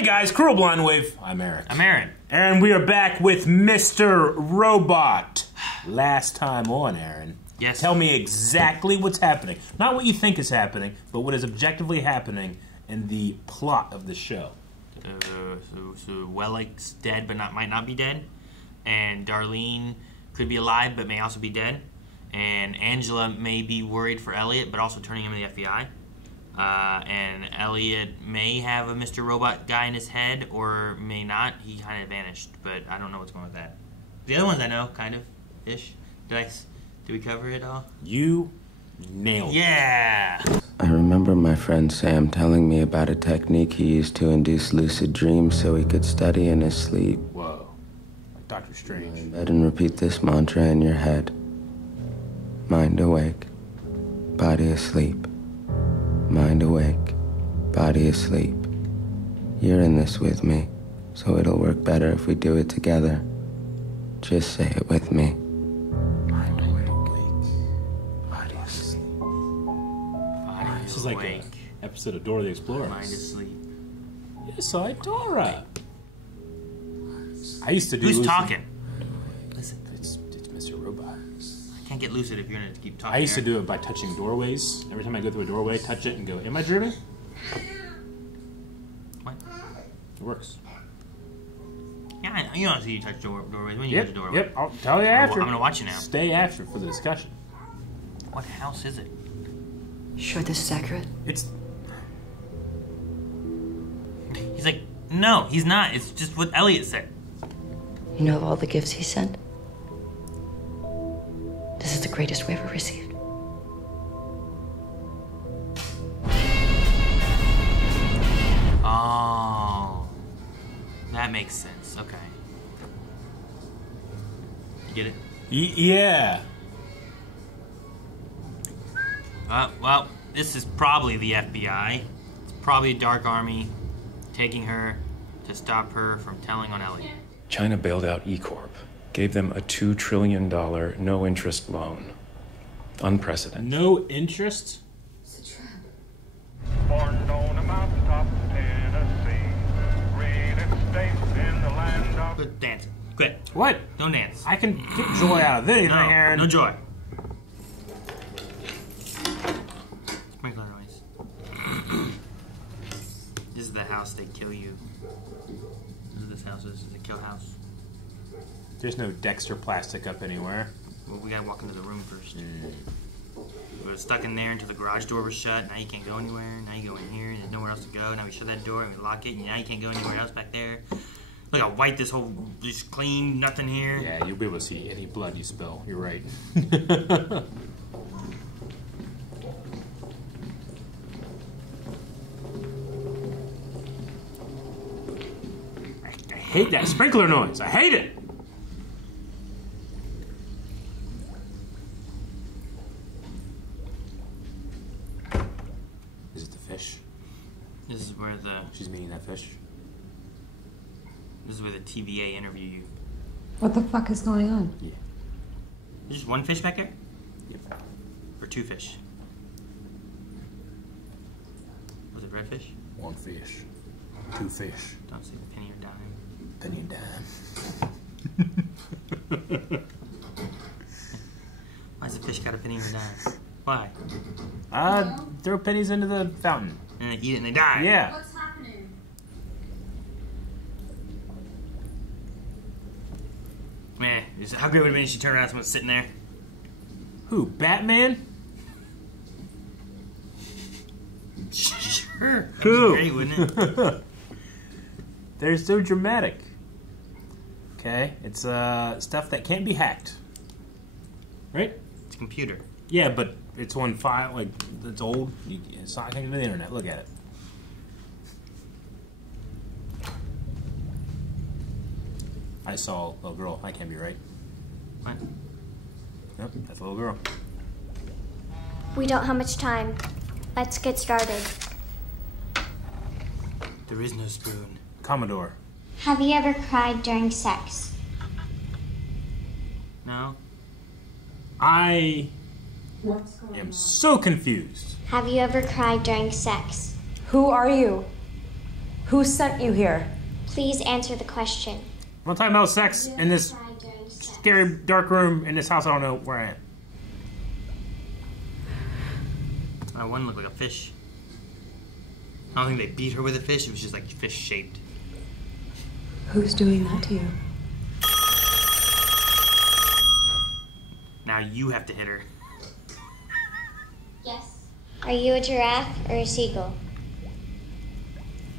Hey guys, Cruel Blind Wave. I'm Eric. I'm Aaron. And we are back with Mr. Robot. Last time on, Aaron. Yes. Tell me exactly what's happening. Not what you think is happening, but what is objectively happening in the plot of the show. So Wellick's dead, but might not be dead. And Darlene could be alive, but may also be dead. And Angela may be worried for Elliot, but also turning him into the FBI. And Elliot may have a Mr. Robot guy in his head, or may not. He kind of vanished, but I don't know what's going on with that. The other ones I know, kind of, ish. Did we cover it all? You nailed it. Yeah! I remember my friend Sam telling me about a technique he used to induce lucid dreams so he could study in his sleep. Whoa. Like Dr. Strange. Go in bed and repeat this mantra in your head. Mind awake, body asleep. Mind awake, body asleep. You're in this with me, so it'll work better if we do it together. Just say it with me. Mind awake, body asleep. This is like an episode of Dora the Explorer. Mind asleep. Yes, I Dora. I used to do. Who's Lucid. talking? Listen. It's Mr. Robot. I can't get lucid if you're going to keep talking. I used to do it by touching doorways. Every time I go through a doorway, touch it and go, am I dreaming? What? It works. Yeah, I know. You don't see you touch doorways when you Yep, touch a doorway. yep, I'll tell you after. I'm going to watch you now. Stay after for the discussion. What house is it? Sure this is accurate? It's... He's like, no, he's not. It's just what Elliot said. You know of all the gifts he sent? This is the greatest we ever received. Oh, that makes sense. Okay. You get it? Yeah. Well, this is probably the FBI. It's probably a dark army taking her to stop her from telling on Elliot. China bailed out E-Corp, gave them a $2 trillion no-interest loan. Unprecedented. No interest? It's a trap. Born on a mountaintop in Tennessee, greatest state in the land of... Quit dancing. Quit. What? Don't dance. I can get joy out of anything, Aaron. No joy. Sprinkler noise. This is the house they kill you. This house is the kill house. There's no Dexter plastic up anywhere. Well, we gotta walk into the room first. We were stuck in there until the garage door was shut. Now you can't go anywhere. Now you go in here and there's nowhere else to go. Now we shut that door and we lock it and now you can't go anywhere else back there. Look how white this whole, just clean, nothing here. Yeah, you'll be able to see any blood you spill. You're right. I hate that sprinkler noise. I hate it. Is it the fish? This is where She's meeting that fish. This is where the TVA interview you. What the fuck is going on? Yeah. There's just one fish back there? Yep. Or two fish? Was it redfish? One fish. Two fish. Don't say the penny or dime. Penny and dime. Why's the fish got a penny or a dime? Why? Throw pennies into the fountain. And they eat it and they die. Yeah. What's happening? Man, how great would it have been if she turned around and someone's sitting there? Who? Batman? Sure. That'd Who? be great, wouldn't it? They're so dramatic. Okay, it's stuff that can't be hacked. Right? It's a computer. Yeah, but it's one file, like, it's old. It's not connected to the internet. Look at it. I saw a little girl. I can't be right. What? Nope, that's a little girl. We don't have much time. Let's get started. There is no spoon. Commodore. Have you ever cried during sex? No? I What's going am on? so confused. Have you ever cried during sex? Who are you? Who sent you here? Please answer the question. I'm talking about sex in this scary dark room in this house. I don't know where I am. That one looked like a fish. I don't think they beat her with a fish. It was just like fish shaped. Who's doing that to you? Now you have to hit her. Yes. Are you a giraffe or a seagull?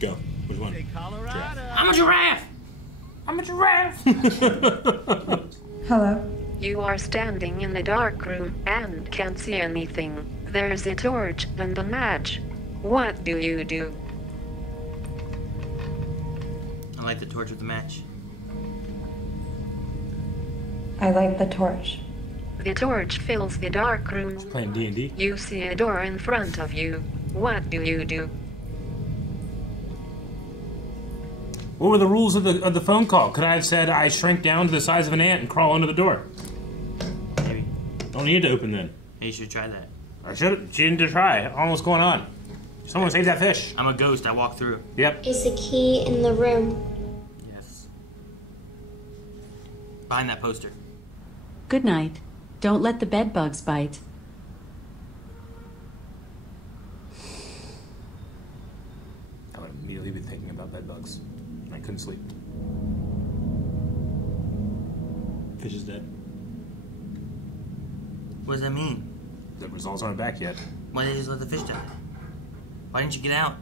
Go. Which one? I'm a giraffe! I'm a giraffe! Hello? You are standing in a dark room and can't see anything. There's a torch and a match. What do you do? I light the torch with the match. I light the torch. The torch fills the dark room. Playing D&D. You see a door in front of you. What do you do? What were the rules of the phone call? Could I have said I shrink down to the size of an ant and crawl under the door? Maybe. Don't need to open then. Hey, you should try that. I should. She didn't try. I don't know what's going on. Someone save that fish. I'm a ghost. I walk through. Yep. Is the key in the room? Yes. Behind that poster. Good night. Don't let the bed bugs bite. I would immediately be thinking about bed bugs. I couldn't sleep. Fish is dead. What does that mean? The results aren't back yet. Why did you just let the fish die? Why didn't you get out?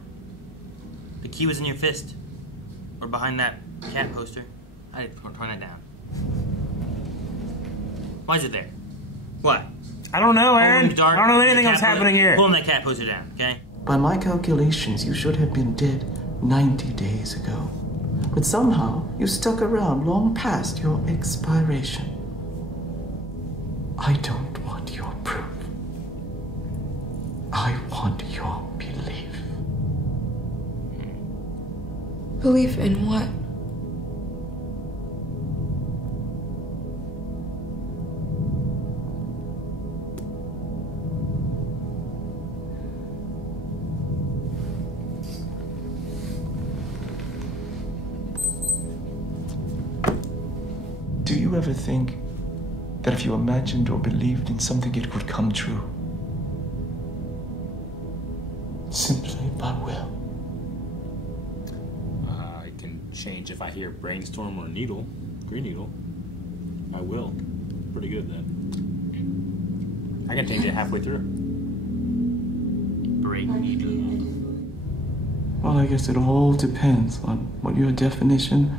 The key was in your fist. Or behind that cat poster. I didn't turn that down. Why is it there? What? I don't know, Aaron. Oh, in the dark, I don't know anything the else cat happening here. Pulling that cat poster down, okay? By my calculations, you should have been dead 90 days ago. But somehow, you stuck around long past your expiration. I don't want your proof. I want your belief. Belief in what? Do you ever think that if you imagined or believed in something, it would come true? Simply by will. I can change if I hear brainstorm or needle, green needle. I will. Pretty good at that. I can change it halfway through. Brain needle. Well, I guess it all depends on what your definition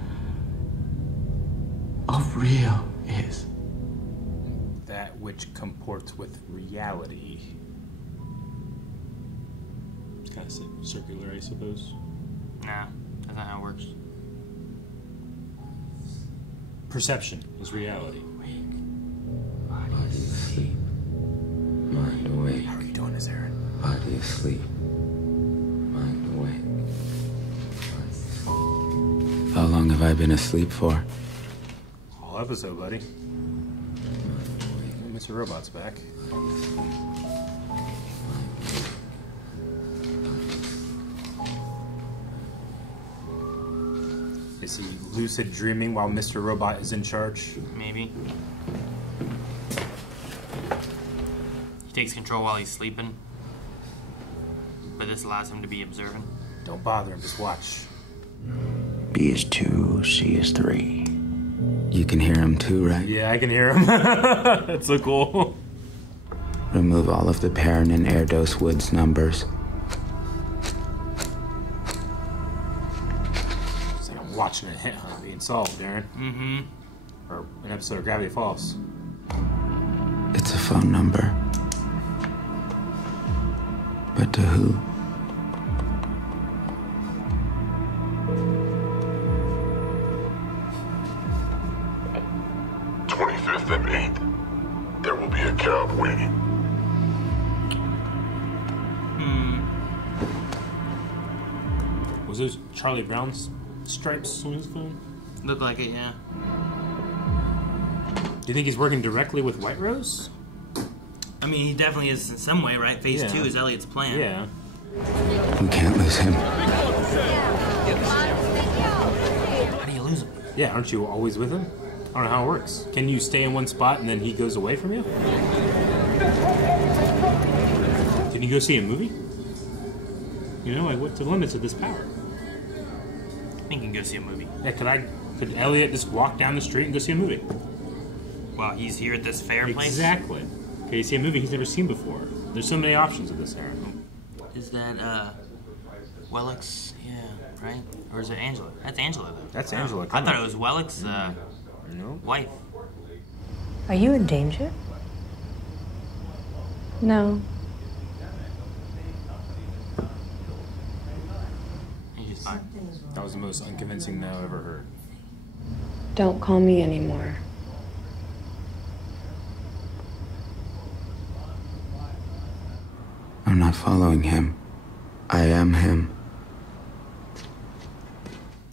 of real is. That which comports with reality. It's kind of circular, I suppose. Nah, that's not how it works. Perception is reality. Body asleep. Mind awake. How are you doing this, Aaron? Body asleep. Mind awake. How long have I been asleep for? Whole episode, buddy. Mr. Robot's back. Is he lucid dreaming while Mr. Robot is in charge? Maybe. He takes control while he's sleeping. But this allows him to be observant. Don't bother him, just watch. B is 2, C is 3. You can hear him too, right? Yeah, I can hear him. That's so cool. Remove all of the Perrin and Air Dose Woods numbers. It's like I'm watching a hit hunt being solved, Darren. Mm-hmm. Or an episode of Gravity Falls. It's a phone number. But to who? And 8th, there will be a cab waiting. Was those Charlie Brown's stripes on his phone? Look like it, yeah. Do you think he's working directly with White Rose? I mean, he definitely is in some way, right? Phase 2 is Elliot's plan. Yeah. We can't lose him. Yeah, aren't you always with him? I don't know how it works. Can you stay in one spot and then he goes away from you? Can you go see a movie? You know, like, what's the limits of this power? You can go see a movie. Yeah, could Elliot just walk down the street and go see a movie? While he's here at this fair place? Exactly. Can you see a movie he's never seen before? There's so many options of this era. Is that, Wellick's, yeah, right? Or is it Angela? That's Angela, though. That's Angela. I thought it was Wellick's, wife. Are you in danger? No. He's fine. That was the most unconvincing no I've ever heard. Don't call me anymore. I'm not following him. I am him.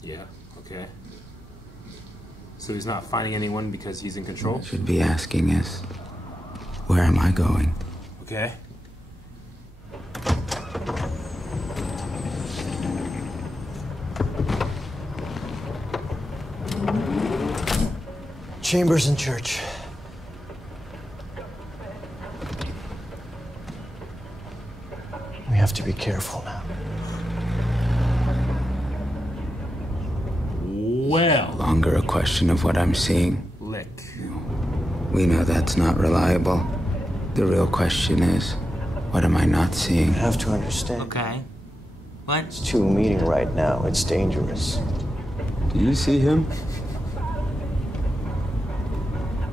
Yeah, okay. So he's not finding anyone because he's in control? What I should be asking is, where am I going? Okay. Chambers in church. We have to be careful now. Well. Longer a question of what I'm seeing. Lick. We know that's not reliable. The real question is, what am I not seeing? You have to understand. Okay. What? It's two meeting right now. It's dangerous. Do you see him?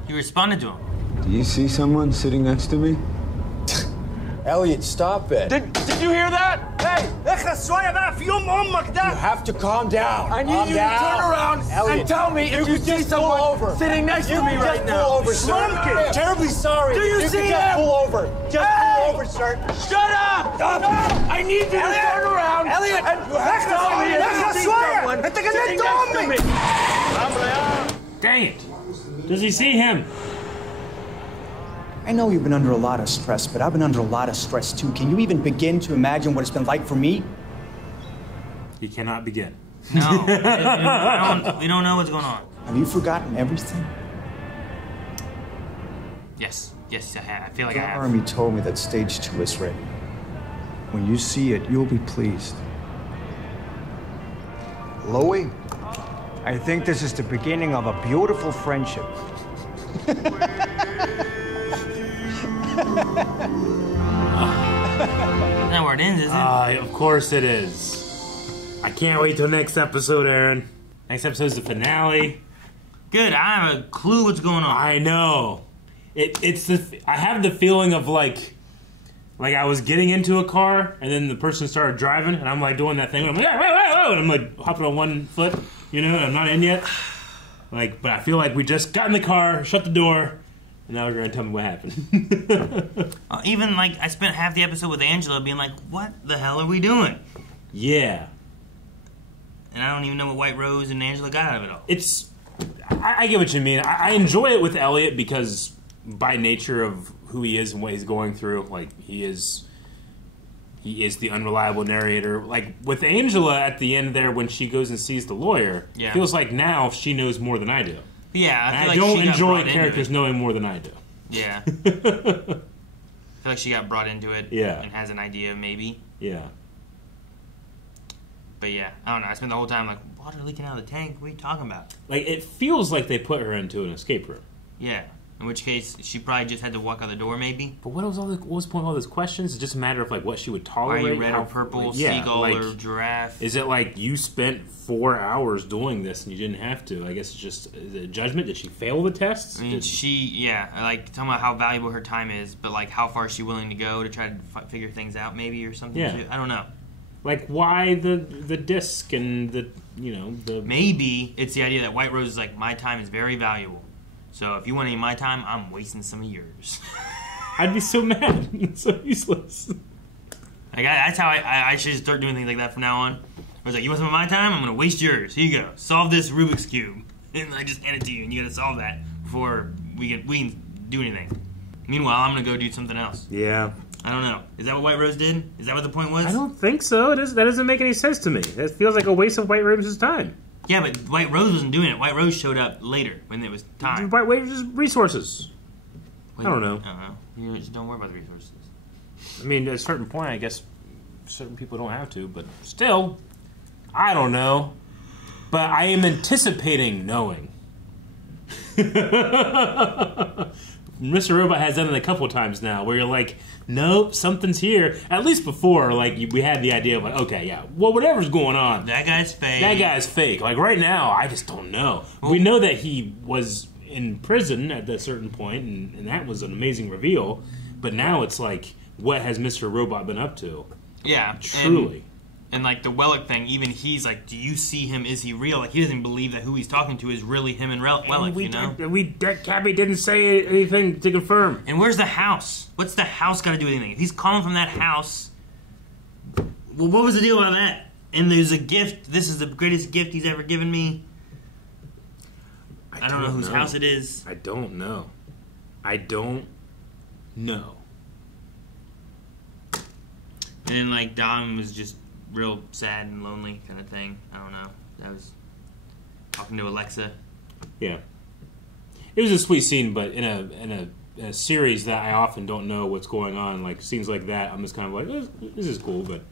You responded to him. Do you see someone sitting next to me? Elliot, stop it. Did you hear that? Hey, you have to calm down. I need you to turn around and tell me if you see someone sitting next to me right now. Pull over, sir. I'm terribly sorry. Do you see him? Pull over. Just pull over, sir. Shut up! Stop! I need you to turn around. Elliot, and tell me if you see someone sitting next to me. Dang it! Does he see him? I know you've been under a lot of stress, but I've been under a lot of stress too. Can you even begin to imagine what it's been like for me? He cannot begin. No. We don't know what's going on. Have you forgotten everything? Yes, I have. I feel like I The have. Army told me that stage 2 is ready. When you see it, you'll be pleased. Louie, I think this is the beginning of a beautiful friendship. That's not where it ends, is it? Of course it is. I can't wait till next episode, Aaron. Next episode's the finale. Good, I have a clue what's going on. I know. I have the feeling of like I was getting into a car and then the person started driving and I'm like doing that thing and I'm like, whoa, and I'm like hopping on one foot, you know, and I'm not in yet. Like, but I feel like we just got in the car, shut the door, and now you're gonna tell me what happened. Even like I spent half the episode with Angela being like, what the hell are we doing? Yeah. And I don't even know what White Rose and Angela got out of it all. I get what you mean. I enjoy it with Elliot because by nature of who he is and what he's going through, like he is the unreliable narrator. Like with Angela at the end there when she goes and sees the lawyer, Yeah. it feels like now she knows more than I do. Yeah, And I feel I like don't she got enjoy brought into characters it. knowing more than I do. Yeah. I feel like she got brought into it Yeah. and has an idea maybe. Yeah. But yeah, I don't know. I spent the whole time like, water leaking out of the tank? What are you talking about? Like it feels like they put her into an escape room. Yeah. In which case, she probably just had to walk out the door, maybe. But what was the point of all those questions? It's just a matter of like what she would tolerate. Are you red how- or purple, like, yeah, seagull like, or giraffe? Is it like you spent 4 hours doing this and you didn't have to? I guess it's just is it judgment. Did she fail the tests? I mean, like talking about how valuable her time is, but like how far is she willing to go to try to figure things out, maybe or something. Yeah. Too? I don't know. Like why the disc and the the maybe it's the idea that White Rose is like my time is very valuable. So if you want any of my time, I'm wasting some of yours. I'd be so mad. It's so useless. Like that's how I should start doing things like that from now on. I was like, you want some of my time? I'm gonna waste yours. Here you go. Solve this Rubik's cube, and I just hand it to you, and you gotta solve that before we can do anything. Meanwhile, I'm gonna go do something else. Yeah. I don't know. Is that what White Rose did? Is that what the point was? I don't think so. That doesn't make any sense to me. That feels like a waste of White Rose's time. Yeah, but White Rose wasn't doing it. White Rose showed up later when it was time. White Rose's resources. Wait, I don't know. I don't know. You just don't worry about the resources. I mean, at a certain point, I guess certain people don't have to, but still, I don't know. But I am anticipating knowing. Mr. Robot has done it a couple times now, where you're like, nope, something's here. At least before, like, we had the idea of, like, okay, yeah, well, whatever's going on. That guy's fake. That guy's fake. Like, right now, I just don't know. We know that he was in prison at a certain point, and that was an amazing reveal. But now it's like, what has Mr. Robot been up to? Yeah. Truly. And like, the Wellick thing, even he's like, do you see him? Is he real? Like, he doesn't believe that who he's talking to is really him and Wellick, you know? Cabby didn't say anything to confirm. And where's the house? What's the house got to do with anything? If he's calling from that house, well, what was the deal about that? And there's a gift. This is the greatest gift he's ever given me. I don't know whose house it is. I don't know. I don't know. And then, like, Dom was just real sad and lonely kind of thing. I don't know. That was talking to Alexa. Yeah. It was a sweet scene, but in a series that I often don't know what's going on, like scenes like that, I'm just kind of like, this is cool, but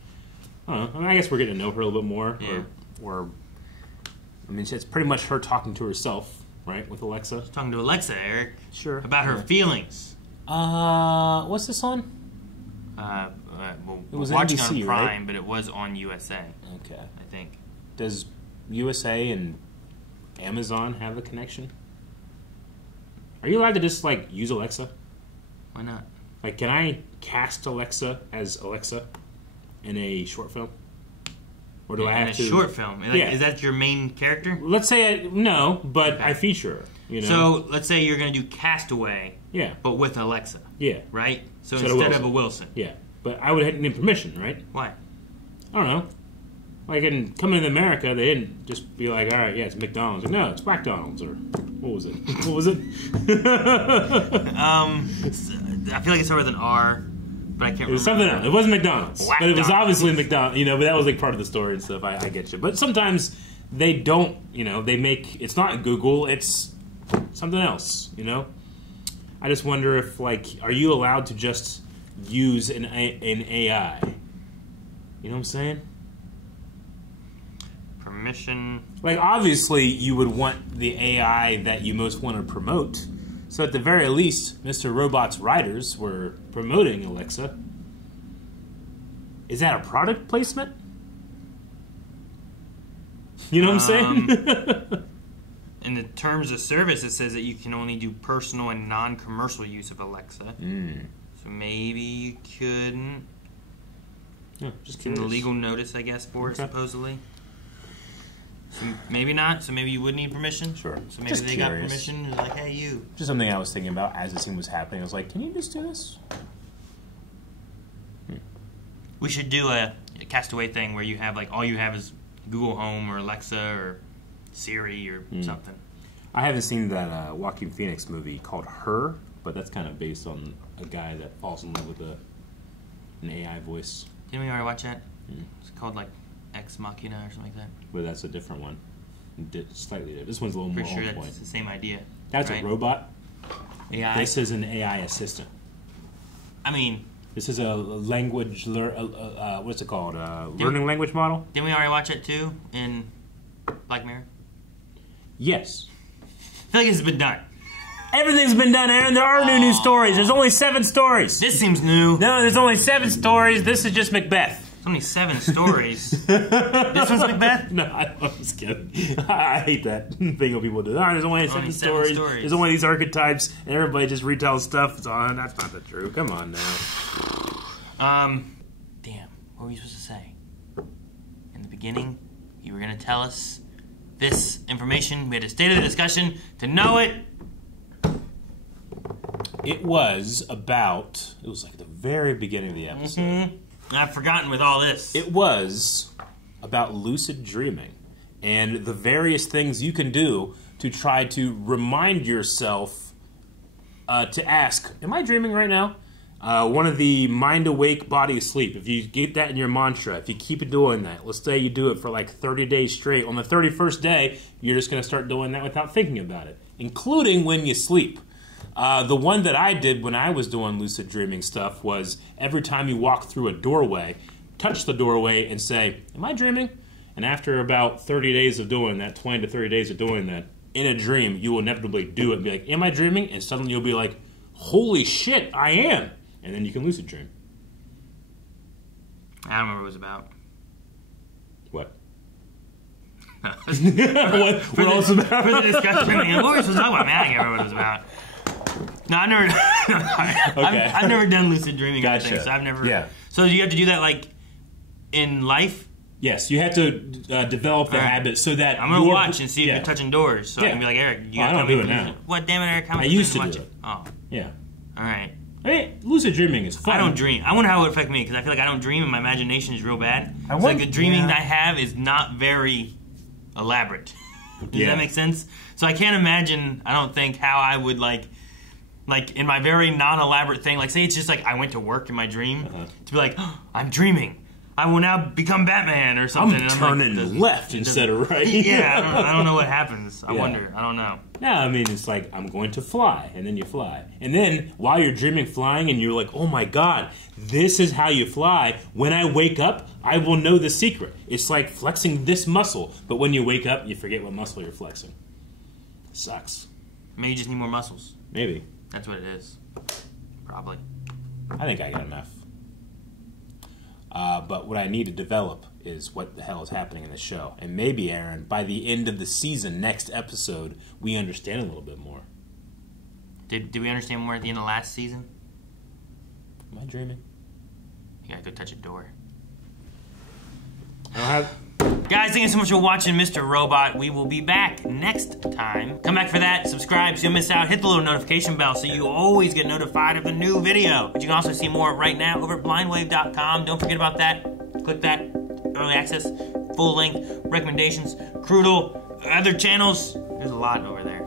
I don't know. I mean, I guess we're getting to know her a little bit more. Yeah. Or I mean, it's pretty much her talking to herself, right, with Alexa. She's talking to Alexa, Eric. Sure. About her feelings. What's this on? Well, it was watching NBC, on Prime, right? but it was on USA. Okay. I think. Does USA and Amazon have a connection? Are you allowed to just, like, use Alexa? Why not? Like, can I cast Alexa as Alexa in a short film? Or do I have to... In a short film? Like, yeah. Is that your main character? Let's say no, but I feature her, you know? So, let's say you're going to do Castaway, yeah, but with Alexa. Yeah. Right? So Instead instead of a Wilson. Yeah. But I would need permission, right? Why? I don't know. Like, in Coming to America, they didn't just be like, all right, yeah, it's McDonald's. Like, no, it's McDonald's, or what was it? What was it? I feel like it started with an R, but I can't remember. It was something else. It wasn't McDonald's. But it was obviously McDonald's, you know, but that was like part of the story and stuff. I get you. But sometimes they don't, you know, they make, it's not Google, it's something else, you know? I just wonder if, like, are you allowed to just use an AI? You know what I'm saying? Permission. Like, obviously, you would want the AI that you most want to promote. So at the very least, Mr. Robot's writers were promoting Alexa. Is that a product placement? You know what I'm saying? In the terms of service, it says that you can only do personal and non-commercial use of Alexa. So maybe you couldn't. Yeah, just curious. In the legal notice, I guess, for it, supposedly. So maybe not. So maybe you would need permission. Sure. So maybe just they curious. got permission. It's like, hey, you. Just something I was thinking about as the scene was happening. I was like, can you just do this? We should do a Castaway thing where you have, like, all you have is Google Home or Alexa or Siri or something. I haven't seen that Joaquin Phoenix movie called Her, but that's kind of based on a guy that falls in love with an AI voice. Didn't we already watch that? It's called, like, Ex Machina or something like that. But that's a different one. Slightly different. This one's a little Pretty more sure on that's point. the same idea. That's right? a robot. AI? This is an AI assistant. I mean... This is a language... what's it called? Learning language model? Didn't we already watch it, too, in Black Mirror? Yes. I feel like it's been done. Everything's been done, Aaron. There are no new stories. There's only 7 stories. This seems new. No, there's only 7 stories. This is just Macbeth. There's only 7 stories. This one's Macbeth? No, I'm just kidding. I hate that thing when people do. Oh, there's only 7 stories. There's only these archetypes, and everybody just retells stuff. So, that's not the truth. Come on now. Damn. What were you supposed to say? In the beginning, you were going to tell us this information. We had to stay to the discussion to know it. It was like the very beginning of the episode. I've forgotten with all this. It was about lucid dreaming and the various things you can do to try to remind yourself to ask, am I dreaming right now? One of the mind awake, body asleep. If you get that in your mantra, if you keep doing that, let's say you do it for like 30 days straight. On the 31st day, you're just going to start doing that without thinking about it, including when you sleep. The one that I did when I was doing lucid dreaming stuff was every time you walk through a doorway, touch the doorway and say, am I dreaming? And after about 30 days of doing that, 20 to 30 days of doing that, in a dream, you will inevitably do it and be like, am I dreaming? And suddenly you'll be like, holy shit, I am. And then you can lucid dream. I don't remember what it was about. What? what else about? For the discussion, what were we supposed to talk about? Man, I can't remember what it was about. No, I've never. Okay. I've never done lucid dreaming. Gotcha. Or anything, so I've never. Yeah. So you have to do that like in life. Yes, you have to develop the habit so that I'm gonna watch and see if you're touching doors. So I can be like, Eric, you gotta I don't do it now. What? Damn it, Eric! How much I used to watch do it. Oh. Yeah. All right. Hey, lucid dreaming is fun. I don't dream. I wonder how it would affect me because I feel like I don't dream and my imagination is real bad. It's like the dreaming I have is not very elaborate. Does that make sense? So I can't imagine, I don't think, how I would like in my very non-elaborate thing, like say it's just like I went to work in my dream, to be like, oh, I'm dreaming. I will now become Batman or something. I'm turning left instead of right. Yeah, I don't know what happens. I wonder. I don't know. Yeah, I mean, it's like, I'm going to fly, and then you fly. And then, while you're dreaming flying, and you're like, oh my god, this is how you fly. When I wake up, I will know the secret. It's like flexing this muscle. But when you wake up, you forget what muscle you're flexing. Sucks. Maybe you just need more muscles. Maybe. That's what it is. Probably. I think I got enough. But what I need to develop is what the hell is happening in the show. And maybe, Aaron, by the end of the season, next episode, we understand a little bit more. Did we understand more at the end of last season? Am I dreaming? You gotta go touch a door. I don't have... Guys, thank you so much for watching Mr. Robot. We will be back next time. Come back for that. Subscribe so you don't miss out. Hit the little notification bell so you always get notified of a new video. But you can also see more right now over at blindwave.com. Don't forget about that. Click that. Early access, full length, recommendations, Cruddle, other channels. There's a lot over there.